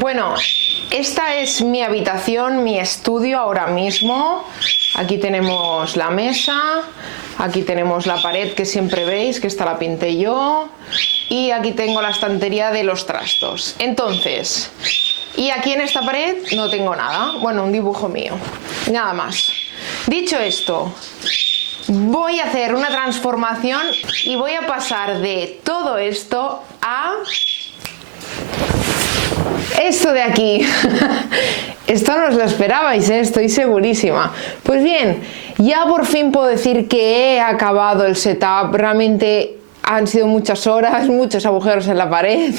Bueno, esta es mi habitación, mi estudio ahora mismo. Aquí tenemos la mesa, aquí tenemos la pared que siempre veis, que esta la pinté yo, y aquí tengo la estantería de los trastos. Entonces, y aquí en esta pared no tengo nada, bueno, un dibujo mío, nada más. Dicho esto, voy a hacer una transformación y voy a pasar de todo esto a esto de aquí. Esto no os lo esperabais, ¿eh? Estoy segurísima. Pues bien, ya por fin puedo decir que he acabado el setup. Realmente han sido muchas horas, muchos agujeros en la pared,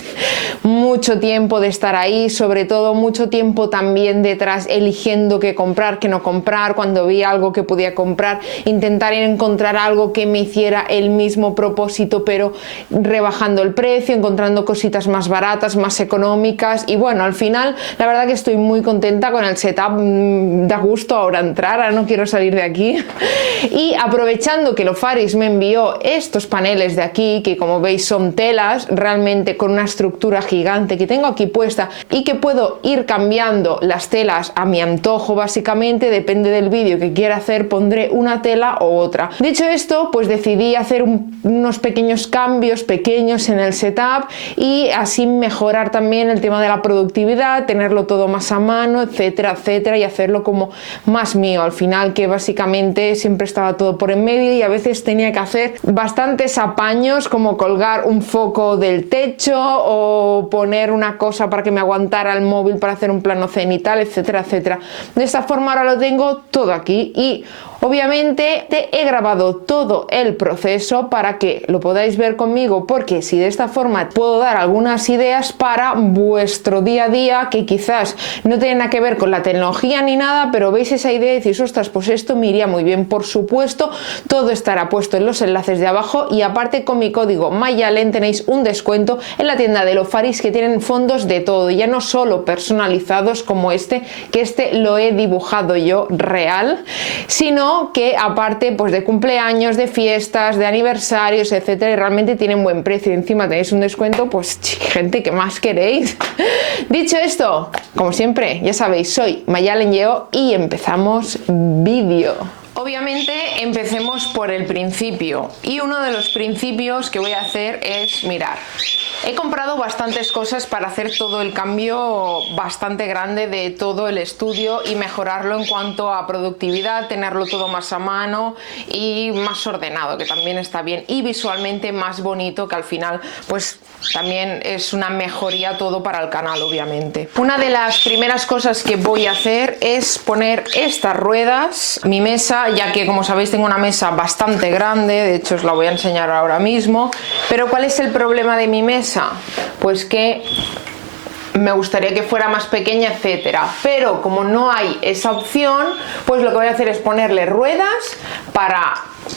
mucho tiempo de estar ahí, sobre todo mucho tiempo también detrás eligiendo qué comprar, qué no comprar, cuando vi algo que podía comprar, intentar encontrar algo que me hiciera el mismo propósito pero rebajando el precio, encontrando cositas más baratas, más económicas, y bueno, al final la verdad que estoy muy contenta con el setup. Da gusto ahora entrar, ahora no quiero salir de aquí. Y aprovechando que Lofaris me envió estos paneles de aquí, que como veis son telas realmente con una estructura gigante que tengo aquí puesta y que puedo ir cambiando las telas a mi antojo, básicamente depende del vídeo que quiera hacer, pondré una tela u otra. Dicho esto, pues decidí hacer unos pequeños cambios pequeños en el setup y así mejorar también el tema de la productividad, tenerlo todo más a mano, etcétera, etcétera, y hacerlo como más mío al final, que básicamente siempre estaba todo por en medio y a veces tenía que hacer bastantes apaños, como colgar un foco del techo o poner una cosa para que me aguantara el móvil para hacer un plano cenital, etcétera, etcétera. De esta forma ahora lo tengo todo aquí y obviamente he grabado todo el proceso para que lo podáis ver conmigo, porque si de esta forma puedo dar algunas ideas para vuestro día a día que quizás no tienen nada que ver con la tecnología ni nada, pero veis esa idea y decís, ostras, pues esto me iría muy bien. Por supuesto, todo estará puesto en los enlaces de abajo y aparte con mi código Mayalen tenéis un descuento en la tienda de Lofaris, que tienen fondos de todo, ya no solo personalizados como este, que este lo he dibujado yo real, sino que aparte pues de cumpleaños, de fiestas, de aniversarios, etcétera, y realmente tienen buen precio y encima tenéis un descuento, pues gente, ¿qué más queréis? Dicho esto, como siempre, ya sabéis, soy Mayalen Yeo y empezamos vídeo. Obviamente empecemos por el principio y uno de los principios que voy a hacer es mirar. He comprado bastantes cosas para hacer todo el cambio bastante grande de todo el estudio y mejorarlo en cuanto a productividad, tenerlo todo más a mano y más ordenado, que también está bien, y visualmente más bonito, que al final pues también es una mejoría todo para el canal, obviamente. Una de las primeras cosas que voy a hacer es poner estas ruedas, mi mesa, ya que como sabéis tengo una mesa bastante grande, de hecho os la voy a enseñar ahora mismo. Pero ¿cuál es el problema de mi mesa? Pues que me gustaría que fuera más pequeña, etcétera, pero como no hay esa opción, pues lo que voy a hacer es ponerle ruedas para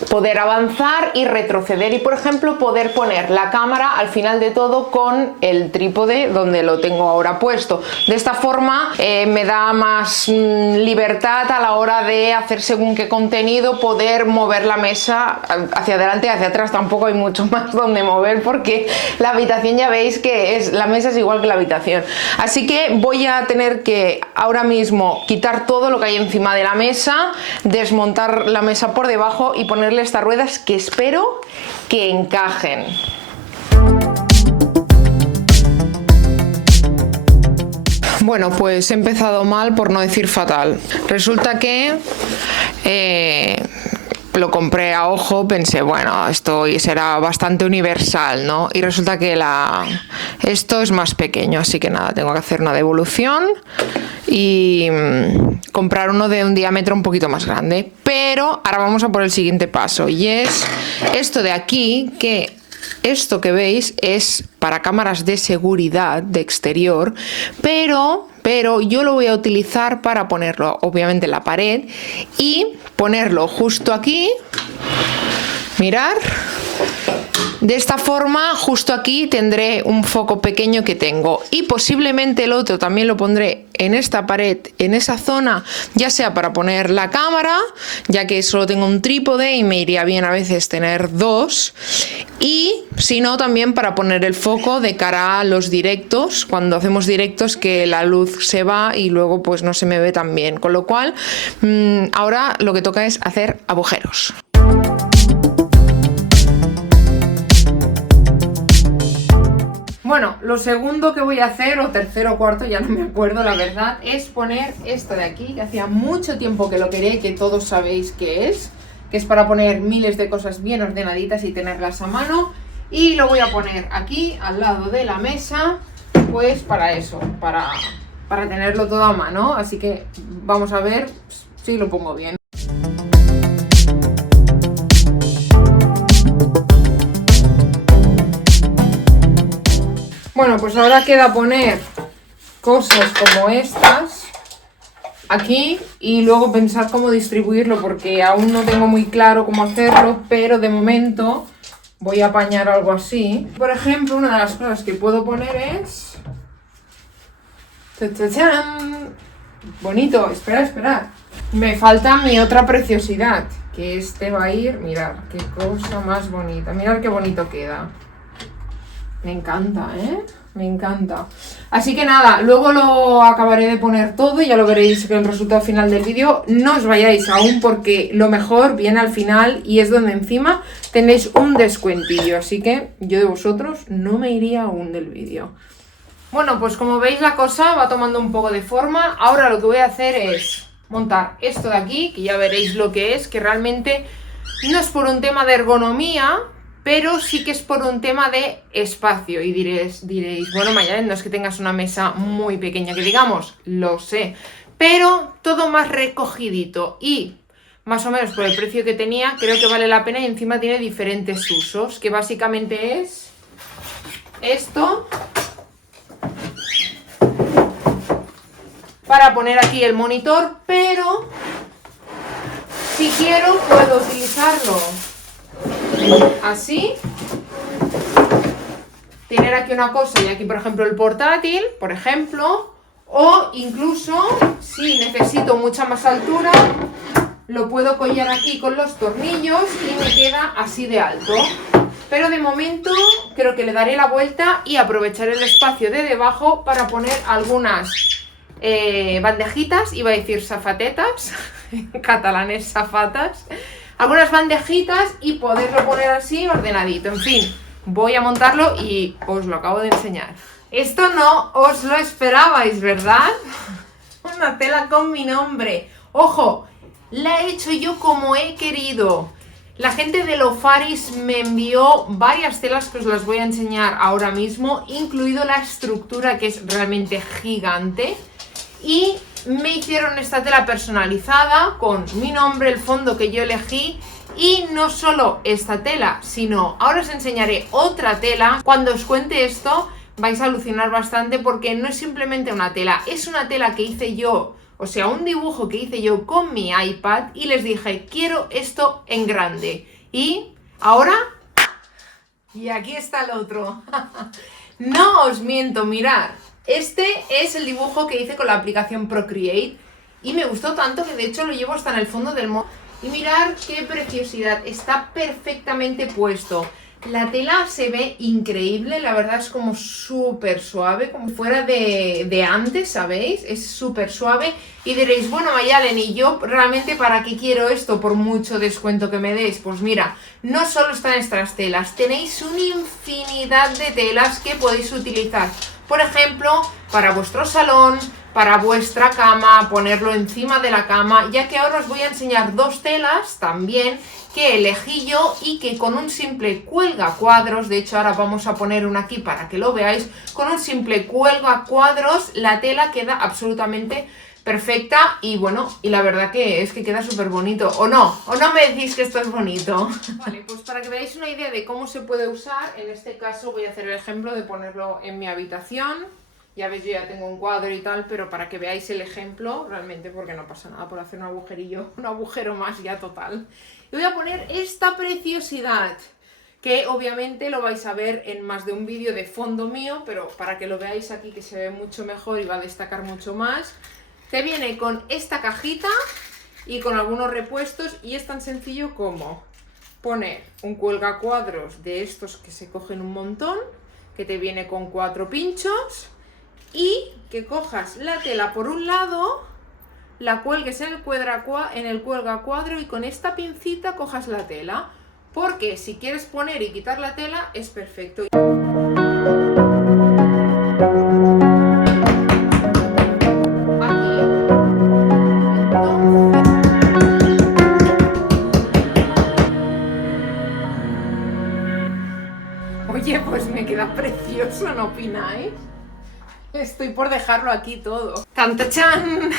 poder avanzar y retroceder, y por ejemplo poder poner la cámara al final de todo con el trípode donde lo tengo ahora puesto. De esta forma me da más libertad a la hora de hacer según qué contenido, poder mover la mesa hacia adelante y hacia atrás. Tampoco hay mucho más donde mover porque la habitación, ya veis que la mesa es igual que la habitación, así que voy a tener que ahora mismo quitar todo lo que hay encima de la mesa, desmontar la mesa por debajo y ponerle estas ruedas que espero que encajen. Bueno, pues he empezado mal, por no decir fatal. Resulta que lo compré a ojo, pensé, bueno, esto será bastante universal, ¿no? Y resulta que esto es más pequeño, así que nada, tengo que hacer una devolución y comprar uno de un diámetro un poquito más grande. Pero ahora vamos a por el siguiente paso, y es esto de aquí, que esto que veis es para cámaras de seguridad de exterior, pero yo lo voy a utilizar para ponerlo obviamente en la pared y ponerlo justo aquí, mirar, De esta forma, justo aquí tendré un foco pequeño que tengo y posiblemente el otro también lo pondré en esta pared, en esa zona, ya sea para poner la cámara, ya que solo tengo un trípode y me iría bien a veces tener dos, y si no también para poner el foco de cara a los directos, cuando hacemos directos que la luz se va y luego pues no se me ve tan bien, con lo cual ahora lo que toca es hacer agujeros. Bueno, lo segundo que voy a hacer, o tercero o cuarto, ya no me acuerdo la verdad, es poner esto de aquí, que hacía mucho tiempo que lo quería y que todos sabéis que es para poner miles de cosas bien ordenaditas y tenerlas a mano. Y lo voy a poner aquí, al lado de la mesa, pues para eso, para tenerlo todo a mano. Así que vamos a ver si lo pongo bien. Bueno, pues ahora queda poner cosas como estas aquí y luego pensar cómo distribuirlo, porque aún no tengo muy claro cómo hacerlo, pero de momento voy a apañar algo así. Por ejemplo, una de las cosas que puedo poner es... ¡Tachachán! Bonito, esperad. Me falta mi otra preciosidad, que este va a ir... Mirad, qué cosa más bonita. Mirad qué bonito queda. Me encanta, ¿eh? Me encanta. Así que nada, luego lo acabaré de poner todo y ya lo veréis en el resultado final del vídeo. No os vayáis aún porque lo mejor viene al final y es donde encima tenéis un descuentillo. Así que yo de vosotros no me iría aún del vídeo. Bueno, pues como veis la cosa va tomando un poco de forma. Ahora lo que voy a hacer es montar esto de aquí, que ya veréis lo que es, que realmente no es por un tema de ergonomía, pero sí que es por un tema de espacio. Y diréis, bueno, Mayalen, no es que tengas una mesa muy pequeña, que digamos, lo sé, pero todo más recogidito y más o menos por el precio que tenía, creo que vale la pena y encima tiene diferentes usos, que básicamente es esto, para poner aquí el monitor, pero si quiero puedo utilizarlo así, tener aquí una cosa y aquí por ejemplo el portátil, por ejemplo, o incluso si necesito mucha más altura lo puedo collar aquí con los tornillos y me queda así de alto. Pero de momento creo que le daré la vuelta y aprovecharé el espacio de debajo para poner algunas bandejitas, iba a decir safatetas, en catalán es safatas, algunas bandejitas y poderlo poner así ordenadito. En fin, voy a montarlo y os lo acabo de enseñar. Esto no os lo esperabais, ¿verdad? Una tela con mi nombre. ¡Ojo! La he hecho yo como he querido. La gente de Lofaris me envió varias telas que os las voy a enseñar ahora mismo, incluido la estructura, que es realmente gigante. Y me hicieron esta tela personalizada con mi nombre, el fondo que yo elegí. Y no solo esta tela, sino ahora os enseñaré otra tela. Cuando os cuente esto vais a alucinar bastante, porque no es simplemente una tela, es una tela que hice yo, o sea, un dibujo que hice yo con mi iPad y les dije, quiero esto en grande. Y ahora... Y aquí está el otro. No os miento, mirad. Este es el dibujo que hice con la aplicación Procreate y me gustó tanto que de hecho lo llevo hasta en el fondo del móvil. Y mirad qué preciosidad, está perfectamente puesto. La tela se ve increíble, la verdad es como súper suave, como fuera de antes, ¿sabéis? Es súper suave y diréis, bueno, Mayalen, ¿y yo realmente para qué quiero esto por mucho descuento que me deis? Pues mira, no solo están estas telas, tenéis una infinidad de telas que podéis utilizar. Por ejemplo, para vuestro salón, para vuestra cama, ponerlo encima de la cama, ya que ahora os voy a enseñar dos telas también que elegí yo y que con un simple cuelga cuadros, de hecho ahora vamos a poner una aquí para que lo veáis, con un simple cuelga cuadros la tela queda absolutamente perfecta y bueno, y la verdad que es que queda súper bonito, ¿o no me decís que esto es bonito? Vale, pues para que veáis una idea de cómo se puede usar, en este caso voy a hacer el ejemplo de ponerlo en mi habitación. Ya veis, yo ya tengo un cuadro y tal, pero para que veáis el ejemplo, realmente, porque no pasa nada por hacer un agujerillo, un agujero más ya total. Y voy a poner esta preciosidad, que obviamente lo vais a ver en más de un vídeo de fondo mío, pero para que lo veáis aquí que se ve mucho mejor y va a destacar mucho más. Te viene con esta cajita y con algunos repuestos, y es tan sencillo como poner un cuelgacuadros de estos que se cogen un montón, que te viene con 4 pinchos, y que cojas la tela por un lado, la cuelgues en el cuelgacuadro y con esta pincita cojas la tela, porque si quieres poner y quitar la tela es perfecto. Oye, pues me queda precioso, ¿no opináis? Estoy por dejarlo aquí todo. ¡Tan-ta-chan!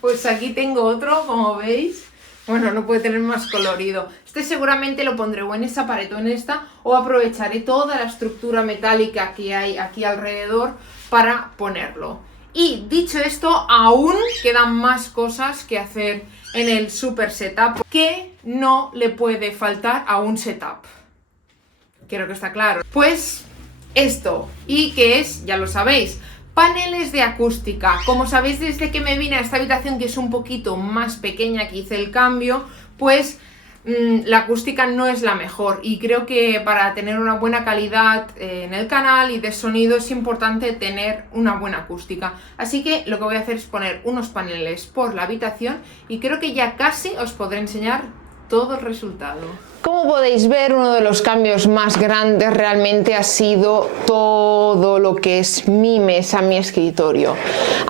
Pues aquí tengo otro, como veis. Bueno, no puede tener más colorido. Este seguramente lo pondré o en esa pared o en esta, o aprovecharé toda la estructura metálica que hay aquí alrededor para ponerlo. Y dicho esto, aún quedan más cosas que hacer en el super setup que no le puede faltar a un setup. Creo que está claro. Pues esto, y que es, ya lo sabéis, paneles de acústica. Como sabéis, desde que me vine a esta habitación, que es un poquito más pequeña, que hice el cambio, pues la acústica no es la mejor, y creo que para tener una buena calidad en el canal y de sonido es importante tener una buena acústica. Así que lo que voy a hacer es poner unos paneles por la habitación, y creo que ya casi os podré enseñar todo el resultado. Como podéis ver, uno de los cambios más grandes realmente ha sido todo lo que es mi mesa, mi escritorio.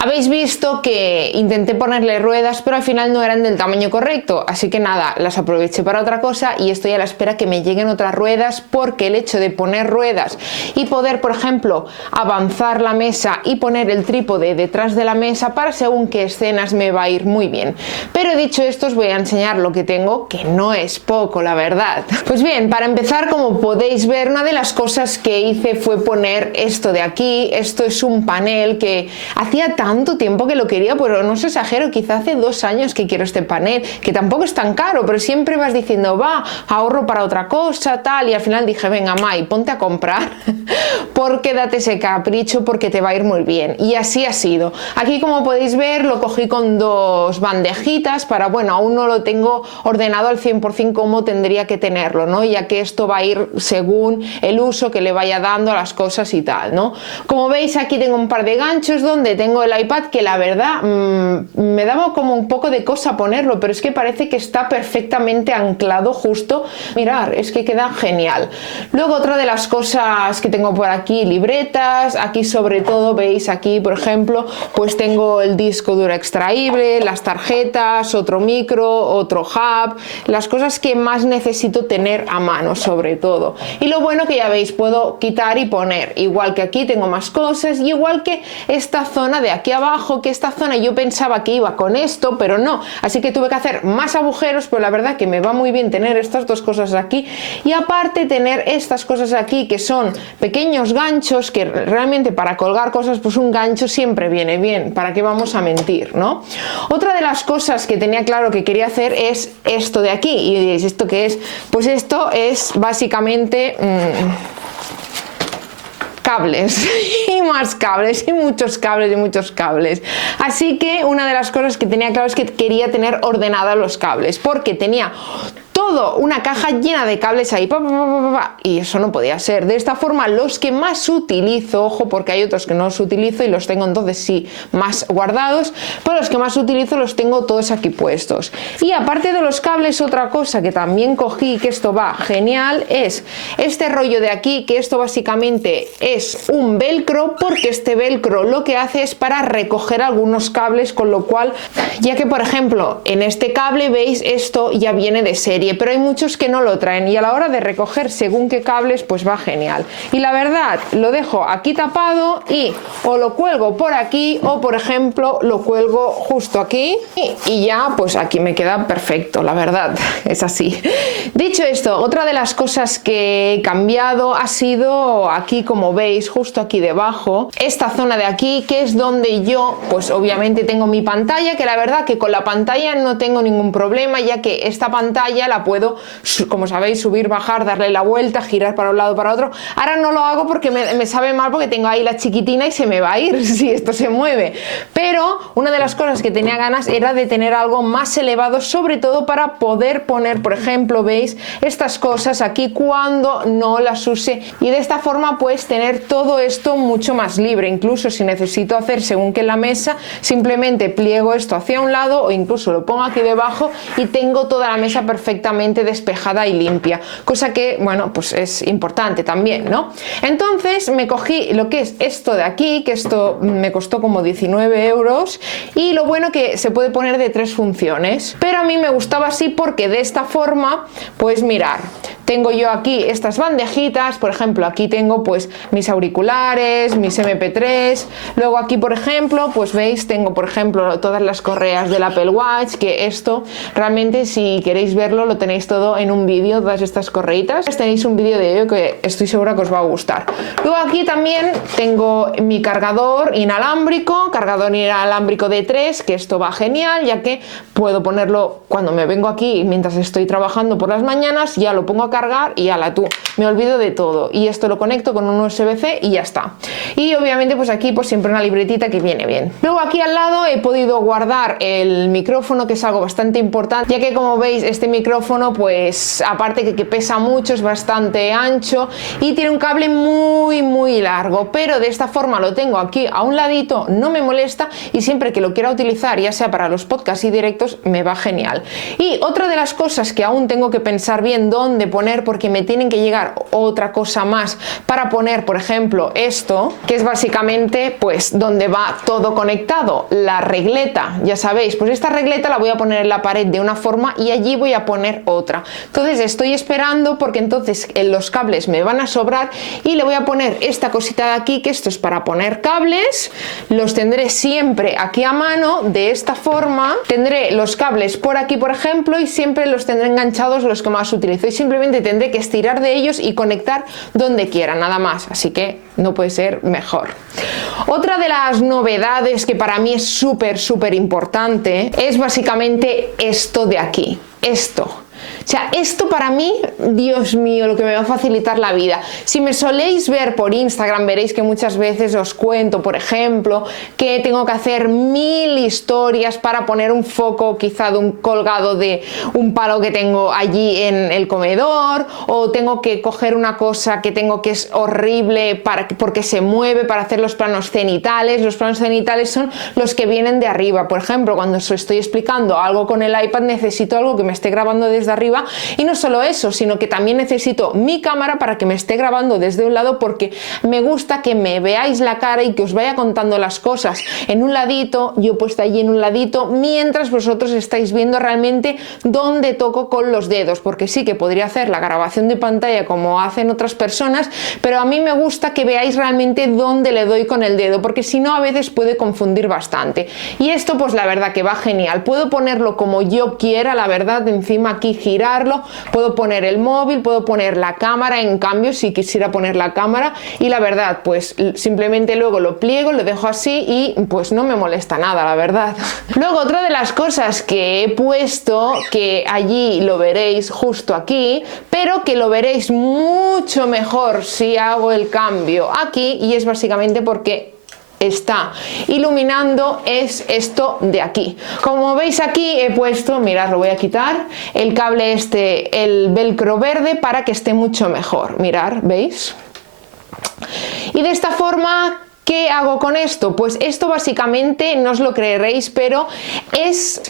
Habéis visto que intenté ponerle ruedas, pero al final no eran del tamaño correcto, así que nada, las aproveché para otra cosa y estoy a la espera que me lleguen otras ruedas, porque el hecho de poner ruedas y poder, por ejemplo, avanzar la mesa y poner el trípode detrás de la mesa para según qué escenas me va a ir muy bien. Pero dicho esto, os voy a enseñar lo que tengo, que no es poco, la verdad. Pues bien, para empezar, como podéis ver, una de las cosas que hice fue poner esto de aquí. Esto es un panel que hacía tanto tiempo que lo quería, pero no os exagero, quizá hace 2 años que quiero este panel, que tampoco es tan caro, pero siempre vas diciendo, va, ahorro para otra cosa, tal, y al final dije, venga, Mai, ponte a comprar, porque date ese capricho, porque te va a ir muy bien. Y así ha sido. Aquí, como podéis ver, lo cogí con 2 bandejitas para, bueno, aún no lo tengo ordenado al 100% como tendría que tenerlo, ¿no? Ya que esto va a ir según el uso que le vaya dando a las cosas y tal, ¿no? Como veis, aquí tengo un par de ganchos donde tengo el iPad, que la verdad me daba como un poco de cosa ponerlo, pero es que parece que está perfectamente anclado justo. Mirad, es que queda genial. Luego, otra de las cosas que tengo por aquí, libretas. Aquí sobre todo, veis aquí, por ejemplo, pues tengo el disco duro extraíble, las tarjetas, otro micro, otro hub, las cosas que más necesito tener a mano sobre todo. Y lo bueno que ya veis, puedo quitar y poner, igual que aquí tengo más cosas, y igual que esta zona de aquí abajo, que esta zona yo pensaba que iba con esto, pero no, así que tuve que hacer más agujeros, pero la verdad que me va muy bien tener estas 2 cosas aquí, y aparte tener estas cosas aquí que son pequeños ganchos, que realmente para colgar cosas, pues un gancho siempre viene bien, para qué vamos a mentir, ¿no? Otra de las cosas que tenía claro que quería hacer es esto de aquí, y diréis, ¿esto qué es? Pues esto es básicamente cables y más cables y muchos cables y muchos cables. Así que una de las cosas que tenía claro es que quería tener ordenados los cables, porque tenía todo una caja llena de cables ahí, y eso no podía ser. De esta forma, los que más utilizo, ojo, porque hay otros que no los utilizo y los tengo entonces sí más guardados, pero los que más utilizo los tengo todos aquí puestos. Y aparte de los cables, otra cosa que también cogí, que esto va genial, es este rollo de aquí, que esto básicamente es un velcro, porque este velcro lo que hace es para recoger algunos cables, con lo cual, ya que por ejemplo en este cable, veis, esto ya viene de serie, pero hay muchos que no lo traen, y a la hora de recoger según qué cables, pues va genial. Y la verdad, lo dejo aquí tapado y o lo cuelgo por aquí, o por ejemplo lo cuelgo justo aquí, y ya pues aquí me queda perfecto, la verdad, es así. Dicho esto, otra de las cosas que he cambiado ha sido aquí, como veis, justo aquí debajo, esta zona de aquí, que es donde yo pues obviamente tengo mi pantalla, que la verdad que con la pantalla no tengo ningún problema, ya que esta pantalla la puedo, como sabéis, subir, bajar, darle la vuelta, girar para un lado, para otro. Ahora no lo hago porque me sabe mal, porque tengo ahí la chiquitina y se me va a ir si esto se mueve. Pero una de las cosas que tenía ganas era de tener algo más elevado, sobre todo para poder poner, por ejemplo, veis, estas cosas aquí cuando no las use, y de esta forma pues tener todo esto mucho más libre. Incluso si necesito hacer según que en la mesa, simplemente pliego esto hacia un lado o incluso lo pongo aquí debajo y tengo toda la mesa perfectamente despejada y limpia, cosa que, bueno, pues es importante también, ¿no? Entonces me cogí lo que es esto de aquí, que esto me costó como 19 euros, y lo bueno que se puede poner de 3 funciones, pero a mí me gustaba así porque de esta forma, pues mirar, tengo yo aquí estas bandejitas, por ejemplo, aquí tengo pues mis auriculares, mis MP3, luego aquí, por ejemplo, pues veis, tengo por ejemplo todas las correas del Apple Watch, que esto realmente, si queréis verlo, lo tenéis todo en un vídeo, todas estas correitas, tenéis un vídeo de ello que estoy segura que os va a gustar. Luego aquí también tengo mi cargador inalámbrico de 3, que esto va genial, ya que puedo ponerlo cuando me vengo aquí mientras estoy trabajando por las mañanas, ya lo pongo a cargar y ala tú, me olvido de todo, y esto lo conecto con un USB-C y ya está. Y obviamente pues aquí pues siempre una libretita que viene bien. Luego aquí al lado he podido guardar el micrófono, que es algo bastante importante, ya que como veis este micrófono pues aparte que pesa mucho, es bastante ancho y tiene un cable muy largo, pero de esta forma lo tengo aquí a un ladito, no me molesta, y siempre que lo quiera utilizar, ya sea para los podcasts y directos, me va genial. Y otra de las cosas que aún tengo que pensar bien dónde poner, porque me tienen que llegar otra cosa más para poner, por ejemplo, esto, que es básicamente pues donde va todo conectado, la regleta, ya sabéis, pues esta regleta la voy a poner en la pared de una forma y allí voy a poner otra. Entonces estoy esperando, porque entonces los cables me van a sobrar, y le voy a poner esta cosita de aquí, que esto es para poner cables, los tendré siempre aquí a mano, de esta forma, tendré los cables por aquí, por ejemplo, y siempre los tendré enganchados los que más utilizo, y simplemente tendré que estirar de ellos y conectar donde quiera, nada más, así que no puede ser mejor. Otra de las novedades que para mí es súper importante es básicamente esto de aquí, esto. O sea, esto para mí, Dios mío, lo que me va a facilitar la vida. Si me soléis ver por Instagram, veréis que muchas veces os cuento, por ejemplo, que tengo que hacer 1000 historias para poner un foco quizá de un colgado de un palo que tengo allí en el comedor, o tengo que coger una cosa que tengo que es horrible porque se mueve, para hacer los planos cenitales. Los planos cenitales son los que vienen de arriba. Por ejemplo, cuando os estoy explicando algo con el iPad, necesito algo que me esté grabando desde arriba, y no solo eso, sino que también necesito mi cámara para que me esté grabando desde un lado, porque me gusta que me veáis la cara y que os vaya contando las cosas en un ladito, yo puesta allí en un ladito, mientras vosotros estáis viendo realmente dónde toco con los dedos, porque sí que podría hacer la grabación de pantalla como hacen otras personas, pero a mí me gusta que veáis realmente dónde le doy con el dedo, porque si no a veces puede confundir bastante. Y esto pues la verdad que va genial, puedo ponerlo como yo quiera, la verdad, encima aquí girarlo, puedo poner el móvil, puedo poner la cámara, en cambio si quisiera poner la cámara, y la verdad pues simplemente luego lo pliego, lo dejo así y pues no me molesta nada, la verdad. Luego otra de las cosas que he puesto, que allí lo veréis justo aquí, pero que lo veréis mucho mejor si hago el cambio aquí, y es básicamente porque está iluminando, es esto de aquí. Como veis aquí he puesto, mirad, lo voy a quitar, el cable este, el velcro verde, para que esté mucho mejor. Mirad, ¿veis? Y de esta forma, ¿qué hago con esto? Pues esto básicamente, no os lo creeréis, pero es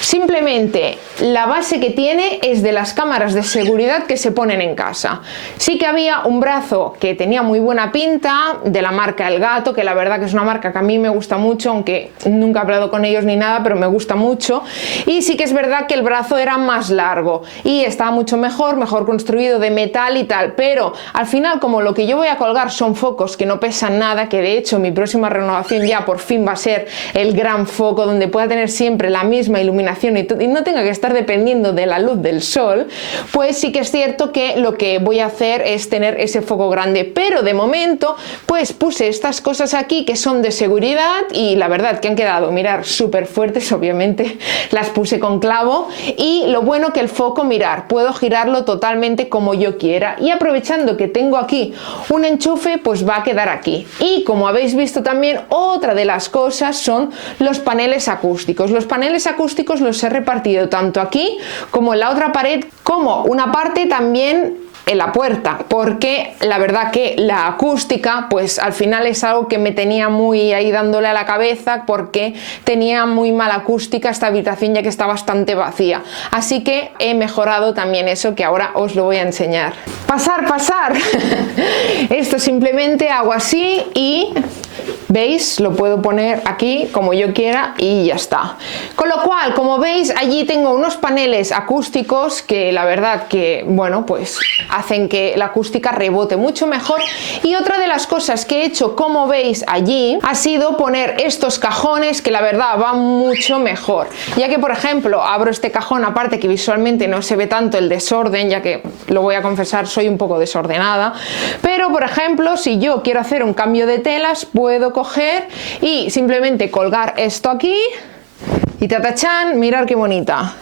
simplemente la base que tiene es de las cámaras de seguridad que se ponen en casa. Sí que había un brazo que tenía muy buena pinta, de la marca El Gato, que la verdad que es una marca que a mí me gusta mucho, aunque nunca he hablado con ellos ni nada, pero me gusta mucho. Y sí que es verdad que el brazo era más largo y estaba mucho mejor construido, de metal y tal, pero al final, como lo que yo voy a colgar son focos que no pesan nada, que de hecho mi próxima renovación ya por fin va a ser el gran foco, donde pueda tener siempre la misma iluminación iluminación y no tenga que estar dependiendo de la luz del sol, pues sí que es cierto que lo que voy a hacer es tener ese foco grande. Pero de momento pues puse estas cosas aquí que son de seguridad y la verdad que han quedado, mirar, súper fuertes. Obviamente las puse con clavo, y lo bueno que el foco, mirar, puedo girarlo totalmente como yo quiera, y aprovechando que tengo aquí un enchufe, pues va a quedar aquí. Y como habéis visto también, otra de las cosas son los paneles acústicos. Los paneles acústicos los he repartido tanto aquí como en la otra pared, como una parte también en la puerta, porque la verdad que la acústica pues al final es algo que me tenía muy ahí dándole a la cabeza, porque tenía muy mala acústica esta habitación ya que está bastante vacía, así que he mejorado también eso, que ahora os lo voy a enseñar. Pasar esto simplemente hago así y ¿veis? Lo puedo poner aquí como yo quiera y ya está. Con lo cual, como veis, allí tengo unos paneles acústicos que la verdad que, bueno, pues hacen que la acústica rebote mucho mejor. Y otra de las cosas que he hecho, como veis allí, ha sido poner estos cajones que la verdad van mucho mejor. Ya que, por ejemplo, abro este cajón, aparte que visualmente no se ve tanto el desorden, ya que, lo voy a confesar, soy un poco desordenada. Pero, por ejemplo, si yo quiero hacer un cambio de telas, puedo coger y simplemente colgar esto aquí y tatachán, mirar qué bonita,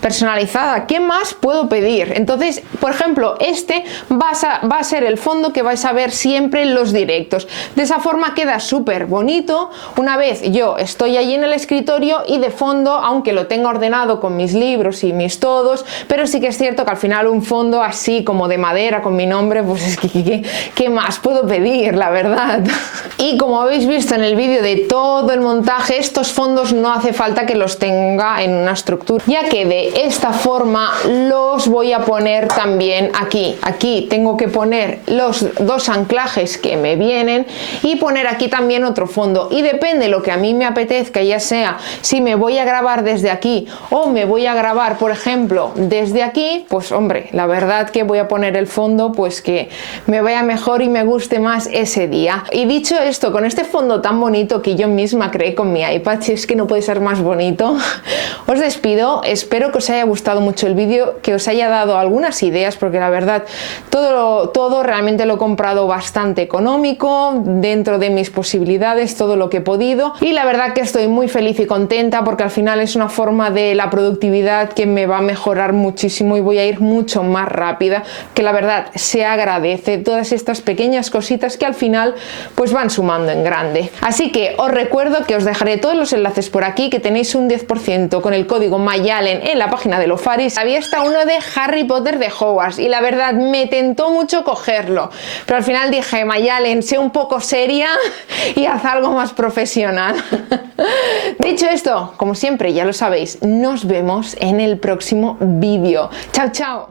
personalizada. ¿Qué más puedo pedir? Entonces, por ejemplo, este va a ser el fondo que vais a ver siempre en los directos. De esa forma queda súper bonito una vez yo estoy allí en el escritorio, y de fondo, aunque lo tenga ordenado con mis libros y mis todos, pero sí que es cierto que al final un fondo así como de madera con mi nombre, pues es que ¿qué más puedo pedir, la verdad? Y como habéis visto en el vídeo de todo el montaje, estos fondos no hace falta que los tenga en una estructura, ya que de esta forma los voy a poner también aquí. Aquí tengo que poner los dos anclajes que me vienen y poner aquí también otro fondo, y depende lo que a mí me apetezca, ya sea si me voy a grabar desde aquí o me voy a grabar, por ejemplo, desde aquí, pues hombre, la verdad que voy a poner el fondo pues que me vaya mejor y me guste más ese día. Y dicho esto, con este fondo tan bonito que yo misma creé con mi iPad, si es que no puede ser más bonito, os despido. Espero que os haya gustado mucho el vídeo, que os haya dado algunas ideas, porque la verdad todo realmente lo he comprado bastante económico, dentro de mis posibilidades, todo lo que he podido, y la verdad que estoy muy feliz y contenta, porque al final es una forma de la productividad que me va a mejorar muchísimo y voy a ir mucho más rápida, que la verdad se agradece todas estas pequeñas cositas que al final pues van sumando en grande. Así que os recuerdo que os dejaré todos los enlaces por aquí, que tenéis un 10% con el código Mayalen en la página de Lofaris. Había hasta uno de Harry Potter de Hogwarts y la verdad me tentó mucho cogerlo, pero al final dije, Mayalen, sé un poco seria y haz algo más profesional. Dicho esto, como siempre ya lo sabéis, nos vemos en el próximo vídeo. Chao, chao.